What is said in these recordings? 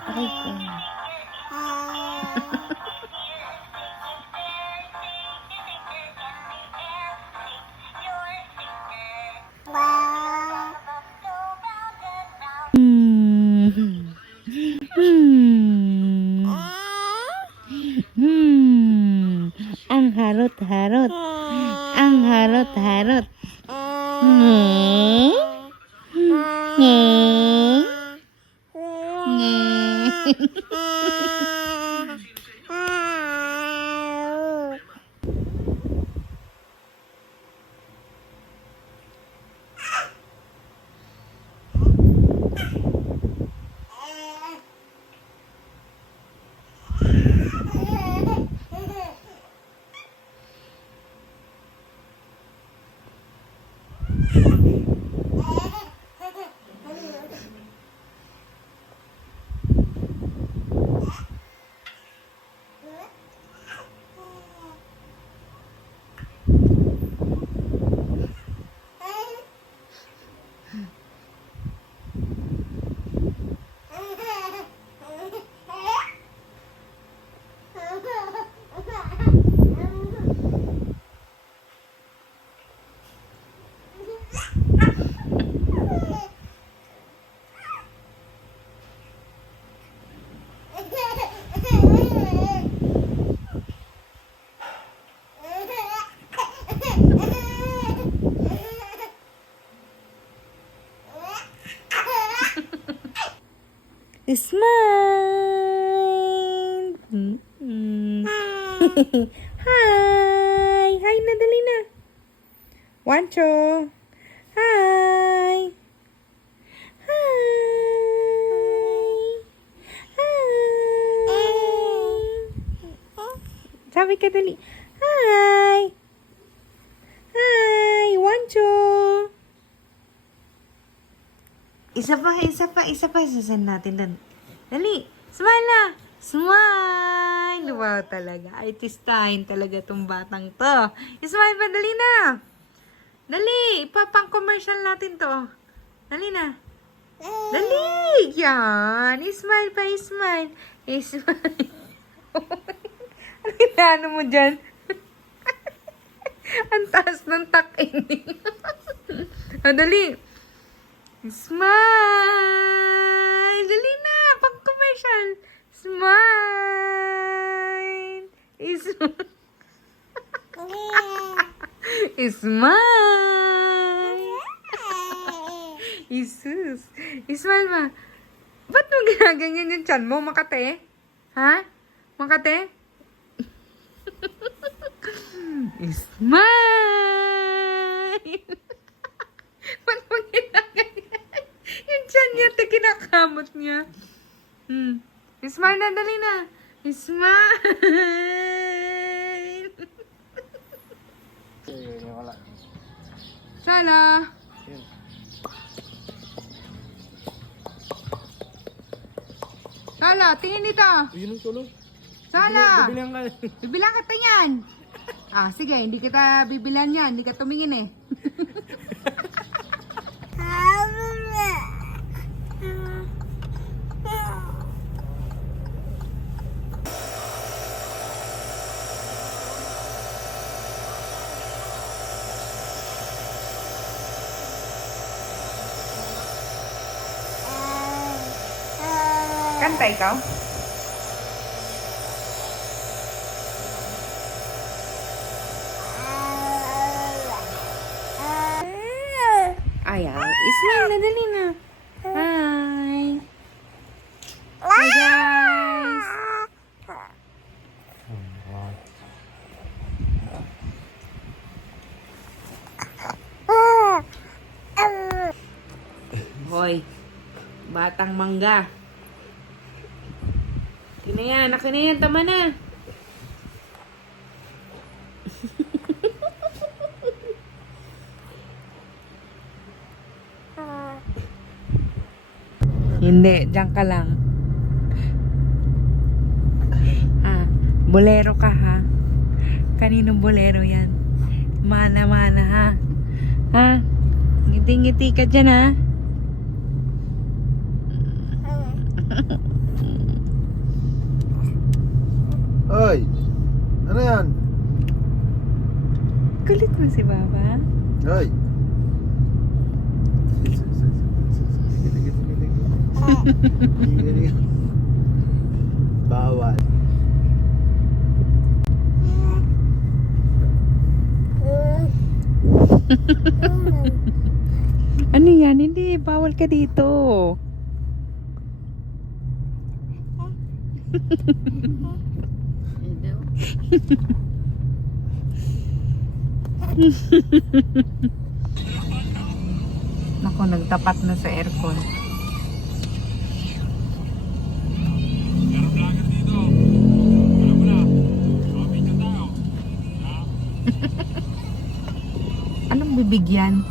Aray ko. Ang harot-harot. Ang harot-harot. Smile! Hi! Hi na, dali na. Wancho! Hi! Hi! Hi! Sabi ka, dali. Hi! Hi! Wancho! Isa pa. Sasend natin doon. Dali. Smile na. Smile. Wow talaga. Artistahin talaga tong batang to. Smile pa. Dali na. Dali. Ipapang commercial natin to. Dali na. Dali. Yan. Smile pa. Smile. Smile. Ano inaano mo dyan? Ang taas ng takin. Dali. Smile! Dali na! Pang-commercial! Smile! Smile! Isus! Smile ma! Ba't mo ginaganyan yung tiyan mo? Makate? Ha? Makate? Smile! Ba't mo ginaganyan? Yung tiyan niya, kinakamot niya. Smile na, dali na. Smile! Sala! Sala, tingin dito. Yun ang tulog. Sala! Bibilang ka. Bibilang kita yan. Sige, hindi kita bibilan yan. Hindi ka tumingin eh. Kanta ikaw? Ayaw. Smile na, dali na. Hi. Hi, guys. Hoy. Batang mangga. Akin na yan, tama na. Hindi, diyan ka lang. Bolero ka ha. Kaninong bolero yan? Mana-mana ha? Ha? Ngiti-ngiti ka dyan ha? Hoy! Ano yan? Kulit mo si Baba. Hoy! Bawal. Ano yan? Hindi, bawal ka dito. Naku, nagtapat na sa aircon. Anong bibigyan?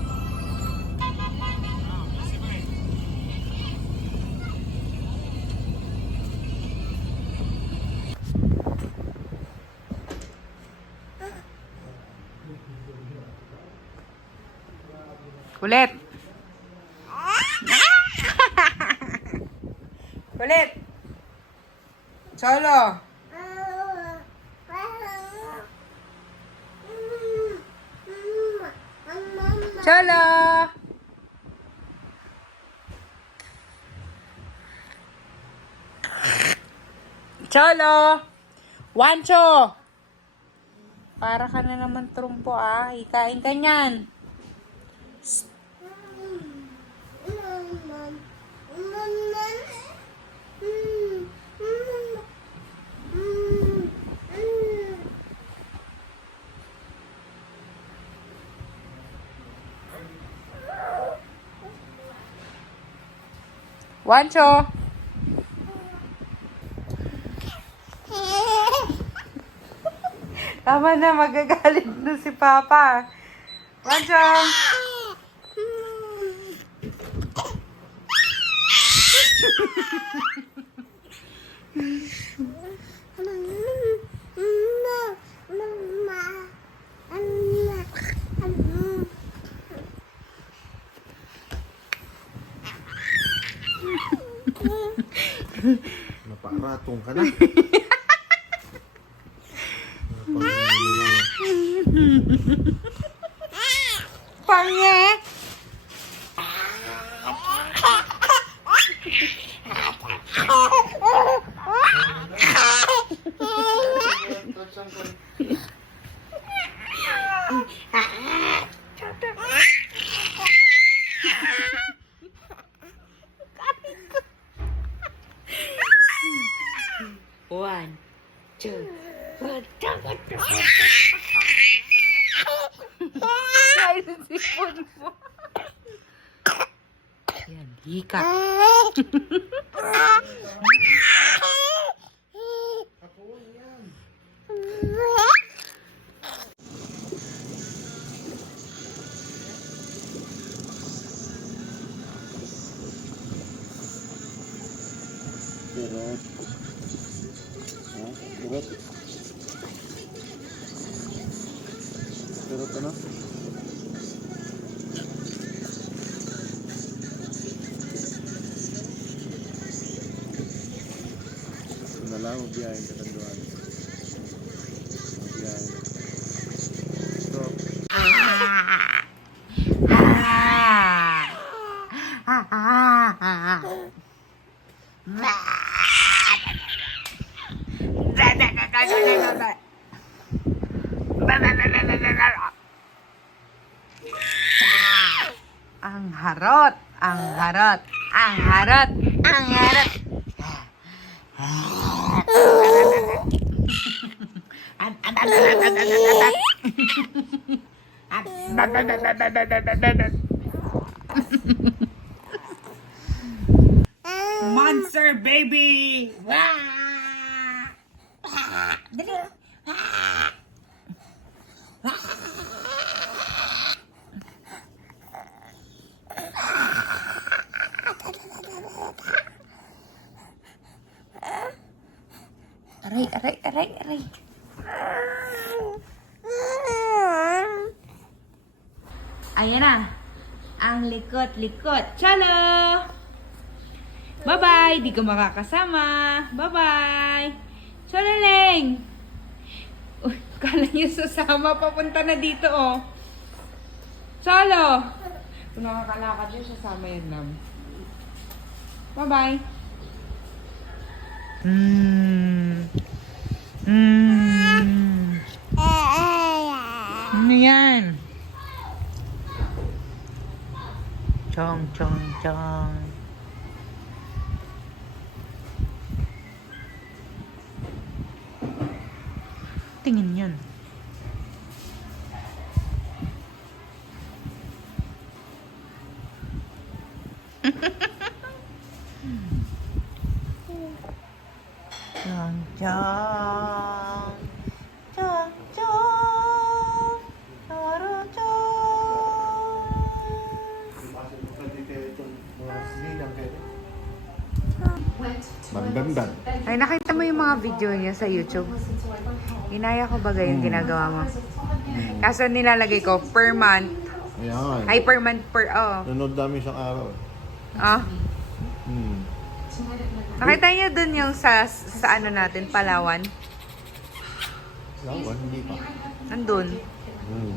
Kulit! Kulit! Cholo! Cholo! Cholo! Wancho! Para ka na naman trumpo ah. Ikain ka niyan. Wancho! Tama na, magagalit na si Papa. Wancho! Naparatong ka na. Pangye! One, two, one, ay, sipon mo. Yan, hika. Kurot. Ha? Kurot. Kurot ano? Nalang biyahin ka tanduan. Biyahin. Stop. Ang harot, ang harot, ang harot, ang harot. Monster baby! Wah! Dali. Aray, aray, aray, aray. Ayan na. Ang likot-likot. Chalo! Bye-bye! Di ka makakasama. Bye-bye! Chalo, Leng! Uy, kala niya sasama. Papunta na dito, oh. Chalo! Kung nakakalakad yun, sasama yan lang. Bye-bye! Ano yan? Chong, chong, chong. Tingin yun. Chong, chong. Chong, chong. Choro, chong. Bandan. Ay, nakita mo yung mga video niya sa YouTube? Inaya ko ba yung ginagawa mo? Kaso nilalagay ko per month. Ayan. Ay, per month per, Nanood namin isang araw. Ah. Hmm. Nakita niyo dun yung sa ano natin, Palawan? Lawan, hindi pa. Nandun. Hmm.